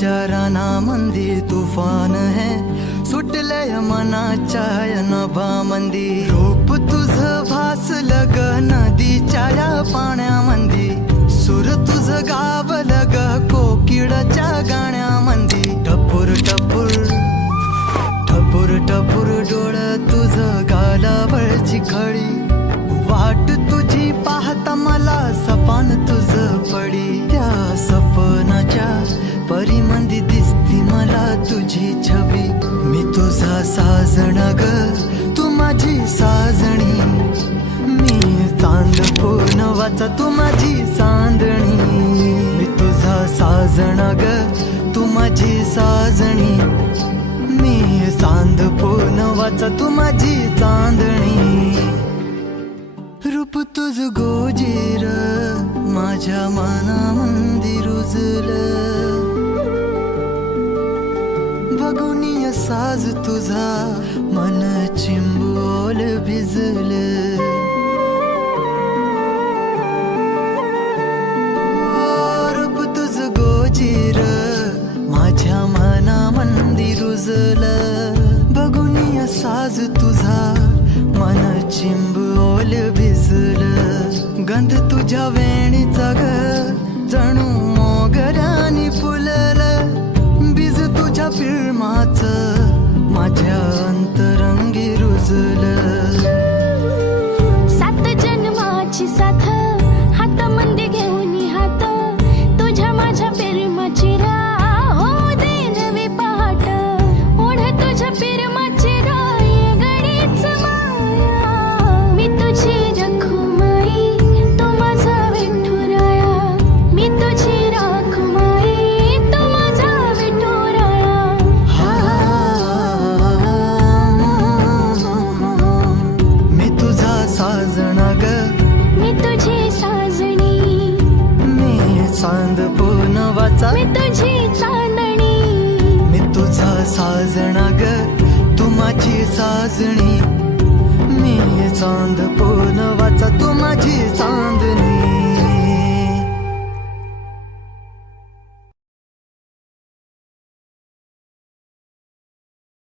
विचाराना मंदी तुफान है सुटले मनाच्या नभामंदी रूप तुझ भासलं ग नदीच्या या पाण्यामंदी सूर तुझ गावलं ग कोकिळाच्या गाण्यामंदी टपूर टपूर टपूर टपूर डोळं तुझ गालावरची खडी वाट तुझी पाहता मला सपान तुझ पडी त्या सपनाच्या परिमंदी दिसती मला तुझी छबी मी तुझा साजण ग तू माझी साजणी मी चांद पूनवाचा तू माझी चांदणी मी तुझा साजण ग तू माझी साजणी मी चांद पूनवाचा तू माझी चांदणी रूप तुझ गोजीर माझ्या मनामंदी रुजलं बघुनिय साज तुझा मन चिंबोल भिजलं रूप तुझ गोजीर माझ्या मनामंदी रुजलं बघुनिय साज तुझा मन चिंबोल भिजलं गंध तुझ्या वेणीचा ग जणू मोगऱ्यानी फुललं बीज तुझ्या पिळमाच माझ्या अंतरंगी रुजलं सात जन्माची साथ हात मंदी घेऊन हात तुझ्या माझ्या प्रेमाची राह हो दे नवी पहाट ओढ तुझ्या प्रेमाची राय गडीच माया मी तुझी रखुमाई तो माझा विठुराया मी तुझी रखुमाई तो माझा विठुराया मी तुझा साजणा ग मी तुझी साजणी मी चांद पूनवाचा मी तुझी चांदणी मी तुझा साजणा ग तू माझी साजणी मी चांद पूनवाचा तू माझी चांदणी